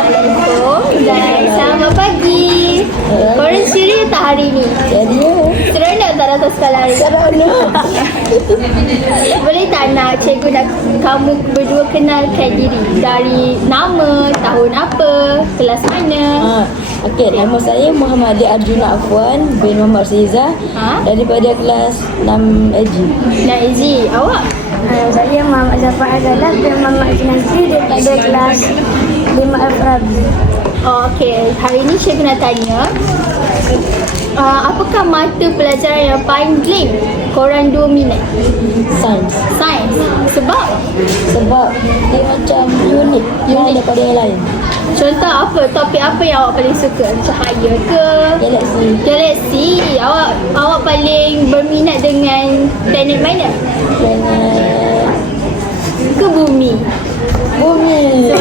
Assalamualaikum dan selamat pagi. Korang ceria tak hari ni? Ceria. Seronok tak datang sekolah hari ni? Seronok. Boleh tak nak cikgu nak kamu berdua kenalkan diri? Dari nama, tahun apa, kelas mana? Okey, nama saya Muhammad Arjuna Afwan bin Muhammad Riza daripada kelas 6 AG. Naizi, awak? Saya Muhammad Zafar Azalah bin Muhammad Zinazri daripada kelas 5 Al-Farabi. Oh, okey. Hari ni cikgu nak tanya, apakah mata pelajaran yang paling korang dua minat? Sains. Sains. Sebab? Sebab dia macam unik daripada yang lain. Contoh apa? Topik apa yang awak paling suka? Cahaya ke? Galaksi. Galaksi. Awak paling berminat dengan planet mana? Ke bumi? Bumi.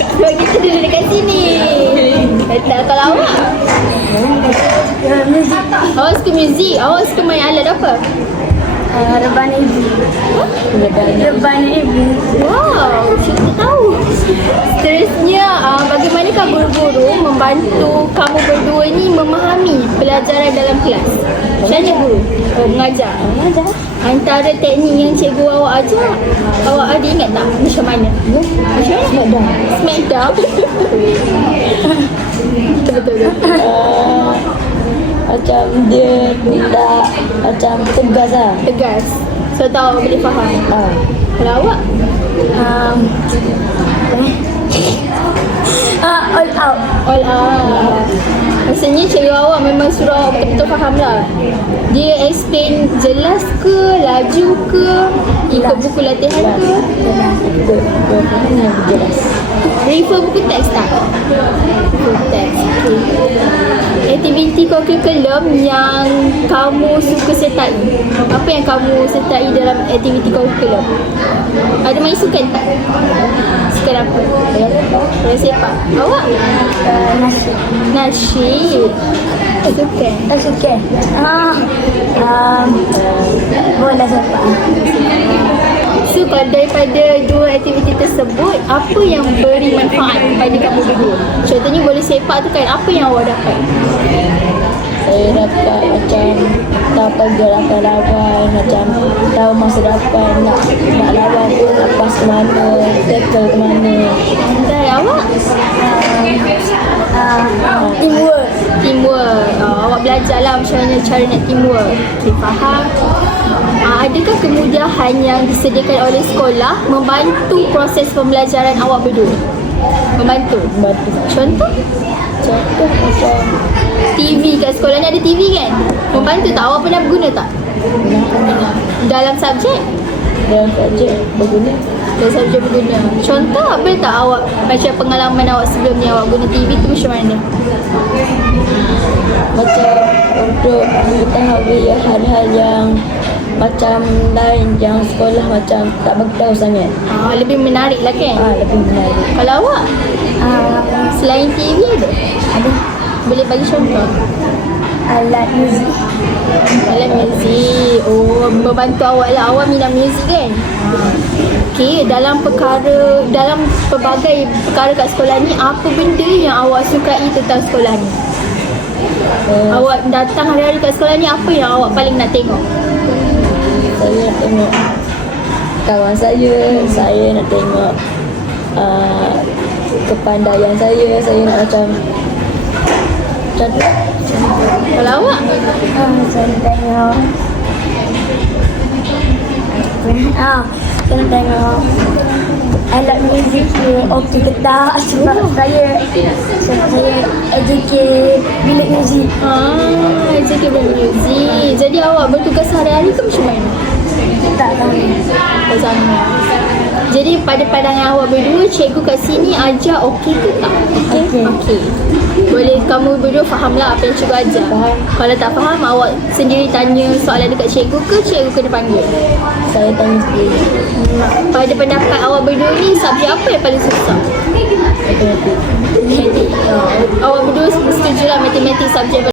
Sebab kita duduk dekat sini. Tak, kalau awak? Muzik. Awak suka muzik? Awak suka main alat apa? Rebana Ibu. Rebana Ibu. Wow, kita tahu. Seterusnya, bagaimanakah guru-guru membantu kamu berdua ni memahami pelajaran dalam kelas? Macam mana guru? Mengajar. Antara teknik yang cikgu awak ajar, awak ada ingat tak macam mana? Macam mana? Smackdown. Betul. Macam dia tak macam tegas lah. Tegas. So tahu awak boleh faham. Kalau awak? All out. All out. Maksudnya cikgu awak memang suruh awak betul-betul faham lah. Dia explain jelas ke, laju ke, ikut buku latihan ke? Ikut yang jelas. Refer buku teks tak? Buku teks. Aktiviti kurikulum yang kamu suka sertai. Apa yang kamu sertai dalam aktiviti kurikulum? Ada main sukan tak? Sukan apa? Bola sepak. Awak? Nasyid. Sukan. Sukan. Bola sepak. So, kalau daripada dua aktiviti tersebut, apa yang beri manfaat pada kamu berdua? Contohnya bola sepak tu kan, apa yang awak dapat? Saya dapat macam tahu pergerakan lawan, macam tahu masa depan nak lawan tu lepas ke mana, tackle ke mana. Dan awak? Teamwork. Awak belajar lah macam mana cara nak teamwork. Okay, faham. Adakah kemudahan yang disediakan oleh sekolah membantu proses pembelajaran awak berdua? Membantu. Contoh Macam TV kat sekolah ni ada TV kan? Membantu tak? Awak pernah berguna tak? Dalam subjek? dalam subjek berguna. Dalam subjek berguna. Contoh apa tak awak, macam pengalaman awak sebelum ni awak guna TV tu macam mana? Macam untuk mengetahui hal-hal yang macam lain yang sekolah macam tak beritahu sangat. Lebih menarik lah kan? Lebih menarik. Kalau awak? Selain TV ada? Boleh bagi contoh? Alat muzik. Alat muzik. Oh, membantu awak lah. Awak minat muzik kan? Okey, dalam pelbagai perkara kat sekolah ni, apa benda yang awak sukai tentang sekolah ni? Awak datang hari-hari kat sekolah ni, apa yang awak paling nak tengok? Saya nak tengok kawan saya nak tengok kepandaian saya nak macam contoh. Kalau awak? Saya tengok saya tengok alat muzik tu okey ke tak, sebab saya AJK bilik muzik. AJK bilik muzik. Jadi awak bertugas hari-hari ke macam mana? Tak tahu. Bersama. Jadi pada pandangan awak berdua, cikgu kat sini ajar okey ke tak? Okey. Boleh kamu berdua faham lah apa yang cikgu ajar. Faham. Kalau tak faham, awak sendiri tanya soalan dekat cikgu ke cikgu kena panggil? Saya tanya sendiri. Pada pendapat awak berdua ni, subjek apa yang paling susah? Matematik. Matematik. Awak berdua setuju lah matematik subjek